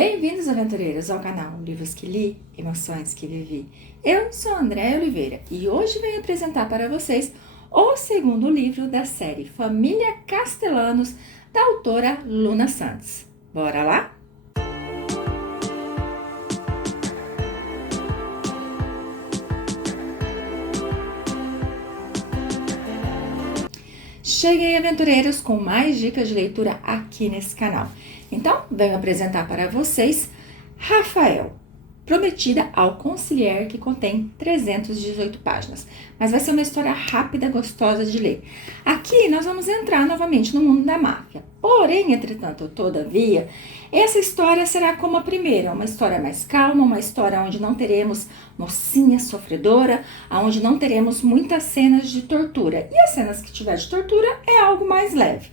Bem-vindos, aventureiros, ao canal Livros que Li, Emoções que Vivi. Eu sou Andréia Oliveira e hoje venho apresentar para vocês o segundo livro da série Família Castellanos, da autora Luna Santos. Bora lá? Cheguei, aventureiros, com mais dicas de leitura aqui nesse canal. Então, venho apresentar para vocês Rafael, Prometida ao Conciliar, que contém 318 páginas. Mas vai ser uma história rápida, gostosa de ler. Aqui nós vamos entrar novamente no mundo da máfia. Porém, entretanto, todavia, essa história será como a primeira, uma história mais calma, uma história onde não teremos mocinha sofredora, onde não teremos muitas cenas de tortura. E as cenas que tiver de tortura é algo mais leve.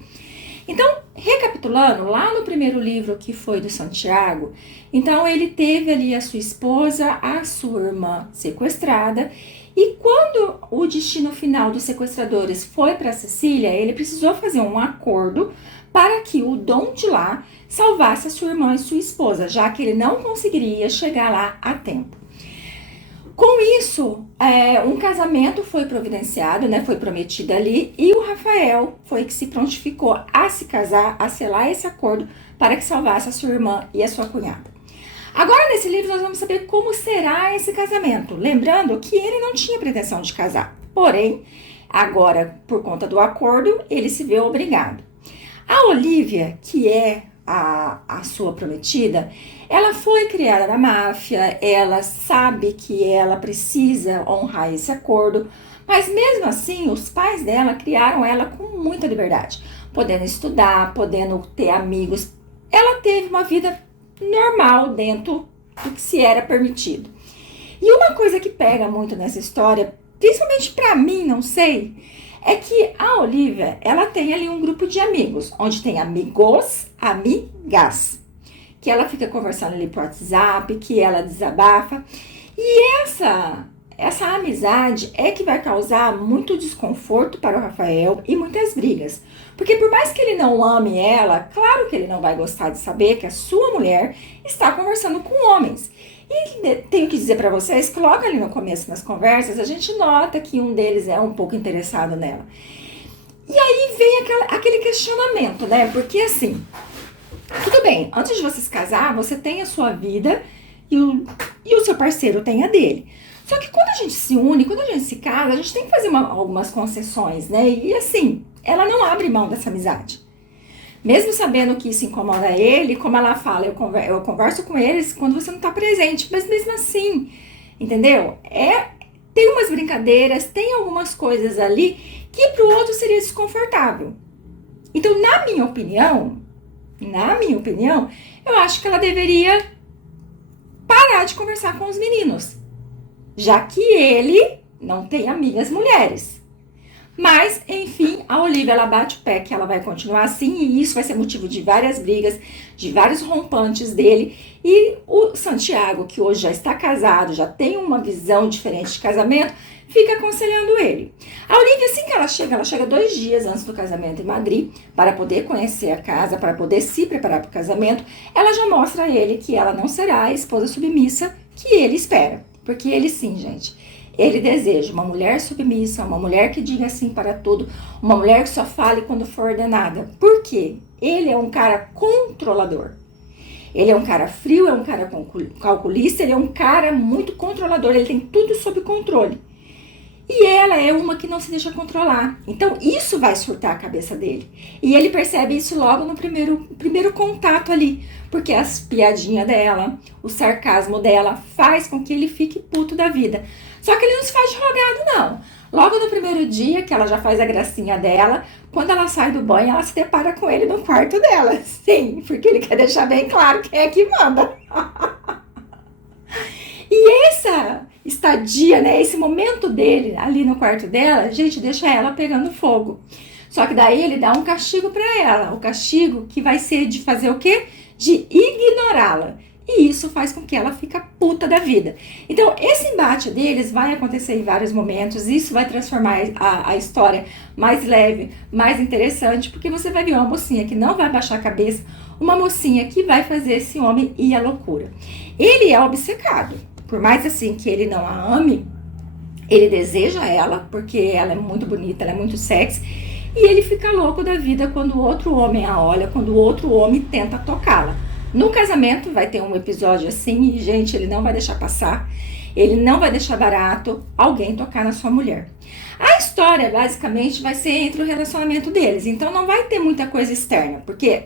Então, recapitulando, lá no primeiro livro, que foi do Santiago, então ele teve ali a sua esposa, a sua irmã sequestrada, e quando o destino final dos sequestradores foi para Sicília, ele precisou fazer um acordo para que o Dom de lá salvasse a sua irmã e sua esposa, já que ele não conseguiria chegar lá a tempo. Com isso, um casamento foi providenciado, né, foi prometido ali, e o Rafael foi que se prontificou a se casar, a selar esse acordo para que salvasse a sua irmã e a sua cunhada. Agora, nesse livro, nós vamos saber como será esse casamento. Lembrando que ele não tinha pretensão de casar. Porém, agora, por conta do acordo, ele se vê obrigado. A Olivia, que é a sua prometida, ela foi criada na máfia, ela sabe que ela precisa honrar esse acordo, mas mesmo assim, os pais dela criaram ela com muita liberdade, podendo estudar, podendo ter amigos. Ela teve uma vida normal dentro do que se era permitido. E uma coisa que pega muito nessa história, principalmente pra mim, não sei, é que a Olivia, ela tem ali um grupo de amigos, onde tem amigos, amigas, que ela fica conversando ali por WhatsApp, que ela desabafa. E essa amizade é que vai causar muito desconforto para o Rafael e muitas brigas. Porque por mais que ele não ame ela, claro que ele não vai gostar de saber que a sua mulher está conversando com homens. E tenho que dizer para vocês que logo ali no começo das conversas, a gente nota que um deles é um pouco interessado nela. E aí vem aquele questionamento, né? Porque assim, tudo bem, antes de você se casar, você tem a sua vida e o seu parceiro tem a dele. Só que quando a gente se une, quando a gente se casa, a gente tem que fazer algumas concessões, né? E assim, ela não abre mão dessa amizade. Mesmo sabendo que isso incomoda ele, como ela fala, eu converso com eles quando você não tá presente. Mas mesmo assim, entendeu? Tem umas brincadeiras, tem algumas coisas ali que pro outro seria desconfortável. Então, na minha opinião, eu acho que ela deveria parar de conversar com os meninos, já que ele não tem amigas mulheres. Mas, enfim, a Olivia, ela bate o pé que ela vai continuar assim, e isso vai ser motivo de várias brigas, de vários rompantes dele. E o Santiago, que hoje já está casado, já tem uma visão diferente de casamento, fica aconselhando ele. A Olivia, assim que ela chega 2 dias antes do casamento em Madrid, para poder conhecer a casa, para poder se preparar para o casamento. Ela já mostra a ele que ela não será a esposa submissa que ele espera. Porque ele sim, gente, ele deseja uma mulher submissa, uma mulher que diga sim para tudo, uma mulher que só fale quando for ordenada. Por quê? Ele é um cara controlador. Ele é um cara frio, é um cara calculista, ele é um cara muito controlador, ele tem tudo sob controle. E ela é uma que não se deixa controlar. Então, isso vai surtar a cabeça dele. E ele percebe isso logo no primeiro contato ali. Porque as piadinhas dela, o sarcasmo dela, faz com que ele fique puto da vida. Só que ele não se faz de rogado, não. Logo no primeiro dia, que ela já faz a gracinha dela, quando ela sai do banho, ela se depara com ele no quarto dela. Sim, porque ele quer deixar bem claro quem é que manda. E essa estadia, né, esse momento dele ali no quarto dela, gente, deixa ela pegando fogo. Só que daí ele dá um castigo pra ela. O castigo que vai ser de fazer o quê? De ignorá-la. E isso faz com que ela fique puta da vida. Então, esse embate deles vai acontecer em vários momentos. Isso vai transformar a história mais leve, mais interessante. Porque você vai ver uma mocinha que não vai baixar a cabeça. uma mocinha que vai fazer esse homem ir à loucura. Ele é obcecado, por mais assim que ele não a ame, ele deseja ela, porque ela é muito bonita, ela é muito sexy, e ele fica louco da vida quando outro homem a olha, quando outro homem tenta tocá-la. No casamento vai ter um episódio assim, e gente, ele não vai deixar passar, ele não vai deixar barato alguém tocar na sua mulher. A história basicamente vai ser entre o relacionamento deles, então não vai ter muita coisa externa, porque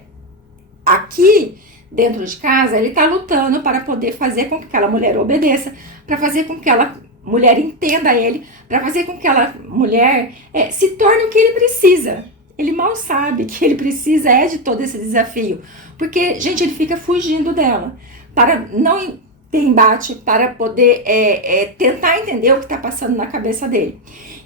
aqui dentro de casa ele tá lutando para poder fazer com que aquela mulher obedeça, para fazer com que aquela mulher entenda ele, para fazer com que aquela mulher se torne o que ele precisa. Ele mal sabe que ele precisa de todo esse desafio, porque, gente, ele fica fugindo dela, para não ter embate, para poder tentar entender o que está passando na cabeça dele.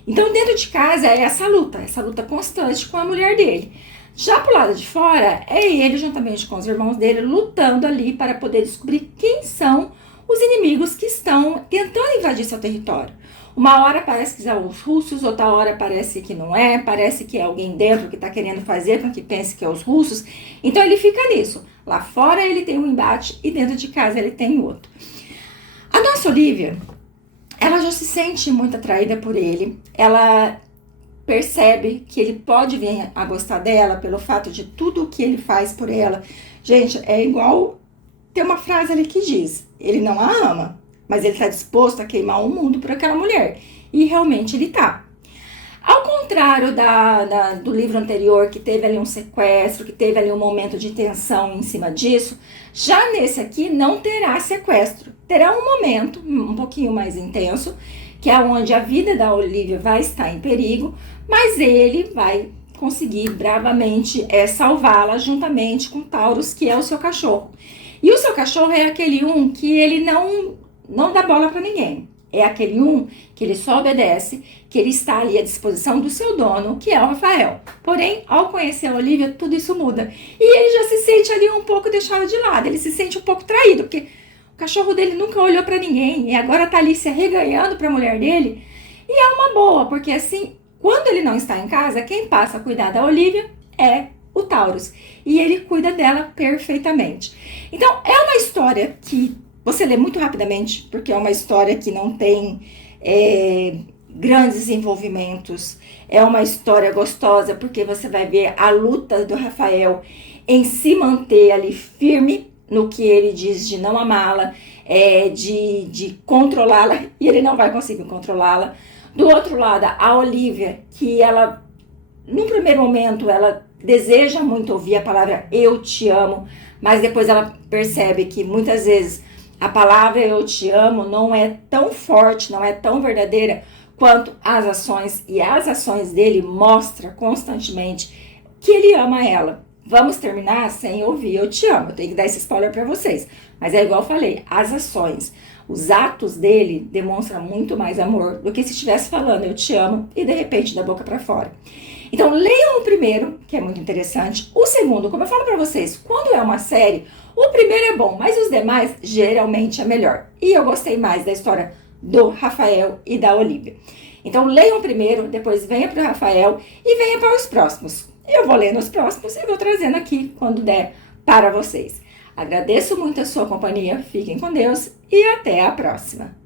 Então, dentro de casa é essa luta constante com a mulher dele. Já pro lado de fora, é ele, juntamente com os irmãos dele, lutando ali para poder descobrir quem são os inimigos que estão tentando invadir seu território. Uma hora parece que são os russos, outra hora parece que não é, parece que é alguém dentro que está querendo fazer com que pense que é os russos. Então ele fica nisso. Lá fora ele tem um embate e dentro de casa ele tem outro. A nossa Olivia, ela já se sente muito atraída por ele. Ela percebe que ele pode vir a gostar dela pelo fato de tudo o que ele faz por ela. Gente, é igual... Tem uma frase ali que diz, ele não a ama, mas ele está disposto a queimar o mundo por aquela mulher. E realmente ele tá. Ao contrário do livro anterior, que teve ali um sequestro, que teve ali um momento de tensão em cima disso, já nesse aqui não terá sequestro. Terá um momento um pouquinho mais intenso, que é onde a vida da Olivia vai estar em perigo, mas ele vai conseguir bravamente salvá-la juntamente com Taurus, que é o seu cachorro. E o seu cachorro é aquele que ele não dá bola para ninguém. É aquele que ele só obedece, que ele está ali à disposição do seu dono, que é o Rafael. Porém, ao conhecer a Olivia, tudo isso muda. E ele já se sente ali um pouco deixado de lado, ele se sente um pouco traído, porque o cachorro dele nunca olhou para ninguém e agora tá ali se arreganhando para a mulher dele. E é uma boa, porque assim, quando ele não está em casa, quem passa a cuidar da Olivia é o Taurus. E ele cuida dela perfeitamente. Então, é uma história que você lê muito rapidamente, porque é uma história que não tem grandes desenvolvimentos. É uma história gostosa, porque você vai ver a luta do Rafael em se manter ali firme no que ele diz de não amá-la, de controlá-la, e ele não vai conseguir controlá-la. Do outro lado, a Olivia, que ela, num primeiro momento, ela deseja muito ouvir a palavra eu te amo, mas depois ela percebe que muitas vezes a palavra eu te amo não é tão forte, não é tão verdadeira quanto as ações, e as ações dele mostram constantemente que ele ama ela. Vamos terminar sem ouvir eu te amo, eu tenho que dar esse spoiler para vocês, mas é igual eu falei, as ações, os atos dele demonstram muito mais amor do que se estivesse falando eu te amo e de repente da boca para fora. Então, leiam o primeiro, que é muito interessante. O segundo, como eu falo pra vocês, quando é uma série, o primeiro é bom, mas os demais geralmente é melhor. E eu gostei mais da história do Rafael e da Olivia. Então, leiam o primeiro, depois venha pro Rafael e venha para os próximos. Eu vou lendo os próximos e vou trazendo aqui quando der para vocês. Agradeço muito a sua companhia, fiquem com Deus e até a próxima.